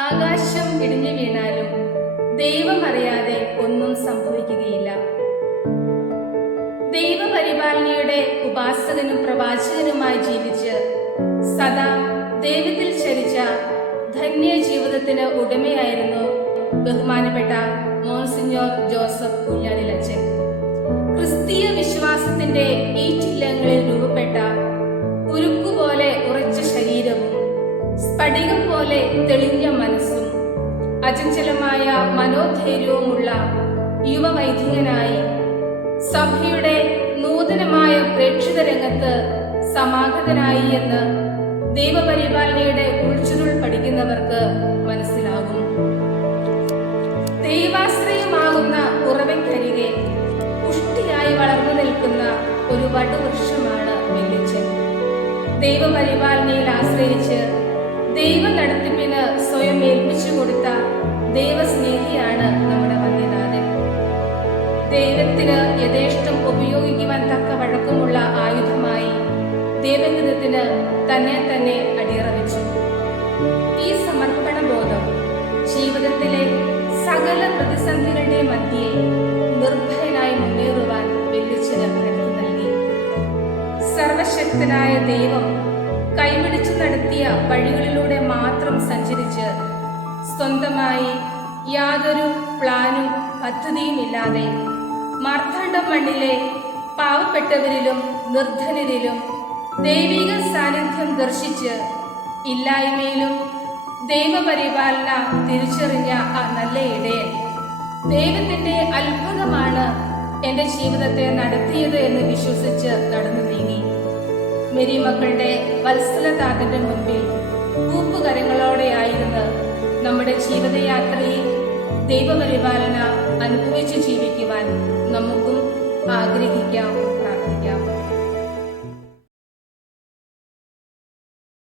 ആകാശം ഇടിഞ്ഞു വീണാലും ദൈവം അറിയാതെ ഒന്നും സംഭവിക്കുകയില്ല. ദൈവപരിപാലനയുടെ ഉപാസകനും പ്രവാചകനുമായി ജീവിച്ച് സദാ ദൈവത്തിൽ ചരിച്ച ധന്യ ജീവിതത്തിന് ഉടമയായിരുന്നു ബഹുമാനപ്പെട്ട മോൺസിഞ്ഞോർ ജോസഫ് കുഞ്ഞാലിലച്ചൻ. സ്ഫടികം പോലെ തെളിഞ്ഞ മനസ്സും അചഞ്ചലമായ മനോധൈര്യവുമുള്ള യുവവൈദികനായി സഭയുടെ നൂതനമായ പ്രേക്ഷിത രംഗത്ത് സമാഗതനായി എന്ന് ദൈവപരിപാലനയുടെ ഉൾച്ചുരുൾ പഠിക്കുന്നവർക്ക് മനസ്സിലാകും. ദൈവാശ്രയമാകുന്ന ഉറവയ്ക്കരികെ പുഷ്ടിയായി വളർന്നു നിൽക്കുന്ന ഒരു വടുവൃക്ഷമാണ് വെല്ലിച്ചൻ ദൈവപരിപാലനയിൽ ആശ്രയിച്ച് സ്വയം ഏൽപ്പിച്ചു കൊടുത്ത ദൈവസ്നേഹിയാണ് നമ്മുടെ വന്യനാഥൻ. ദൈവത്തിന് യഥേഷ്ടം ഉപയോഗിക്കുവാൻ തക്ക വഴക്കമുള്ള ആയുധമായി ദൈവഗീതത്തിന് തന്നെ തന്നെ അടിയറവിച്ചു. ഈ സമർപ്പണ ബോധം ജീവിതത്തിലെ സകല പ്രതിസന്ധികളുടെ മധ്യേ നിർഭയനായി മുന്നേറുവാൻ വെല്ലുച്ചിന് കരുത്ത് നൽകി. സർവശക്തനായ ദൈവം കൈപിടിച്ചു നടത്തിയ വഴികളിലൂടെ മാത്രം സഞ്ചരിച്ച് സ്വന്തമായി യാതൊരു പ്ലാനും പദ്ധതിയുമില്ലാതെ മാർത്താണ്ഡം മണ്ണിലെ പാവപ്പെട്ടവരിലും നിർധനരിലും ദൈവിക സാന്നിധ്യം ദർശിച്ച് ഇല്ലായ്മയിലും ദൈവപരിപാലന തിരിച്ചറിഞ്ഞ ആ നല്ല ഇടയൻ ദൈവത്തിന്റെ അത്ഭുതമാണ് എന്റെ ജീവിതത്തെ നടത്തിയത് എന്ന് വിശ്വസിച്ച് നടന്നു നീങ്ങി. മെരി മക്കളുടെ വത്സലതാതന്റെ മുൻപിൽ കൂപ്പുകരങ്ങളോടെയായിരുന്നു നമ്മുടെ ജീവിതയാത്രയിൽ ദൈവപരിപാലന അനുഭവിച്ച് ജീവിക്കുവാൻ നമുക്കും ആഗ്രഹിക്കാം.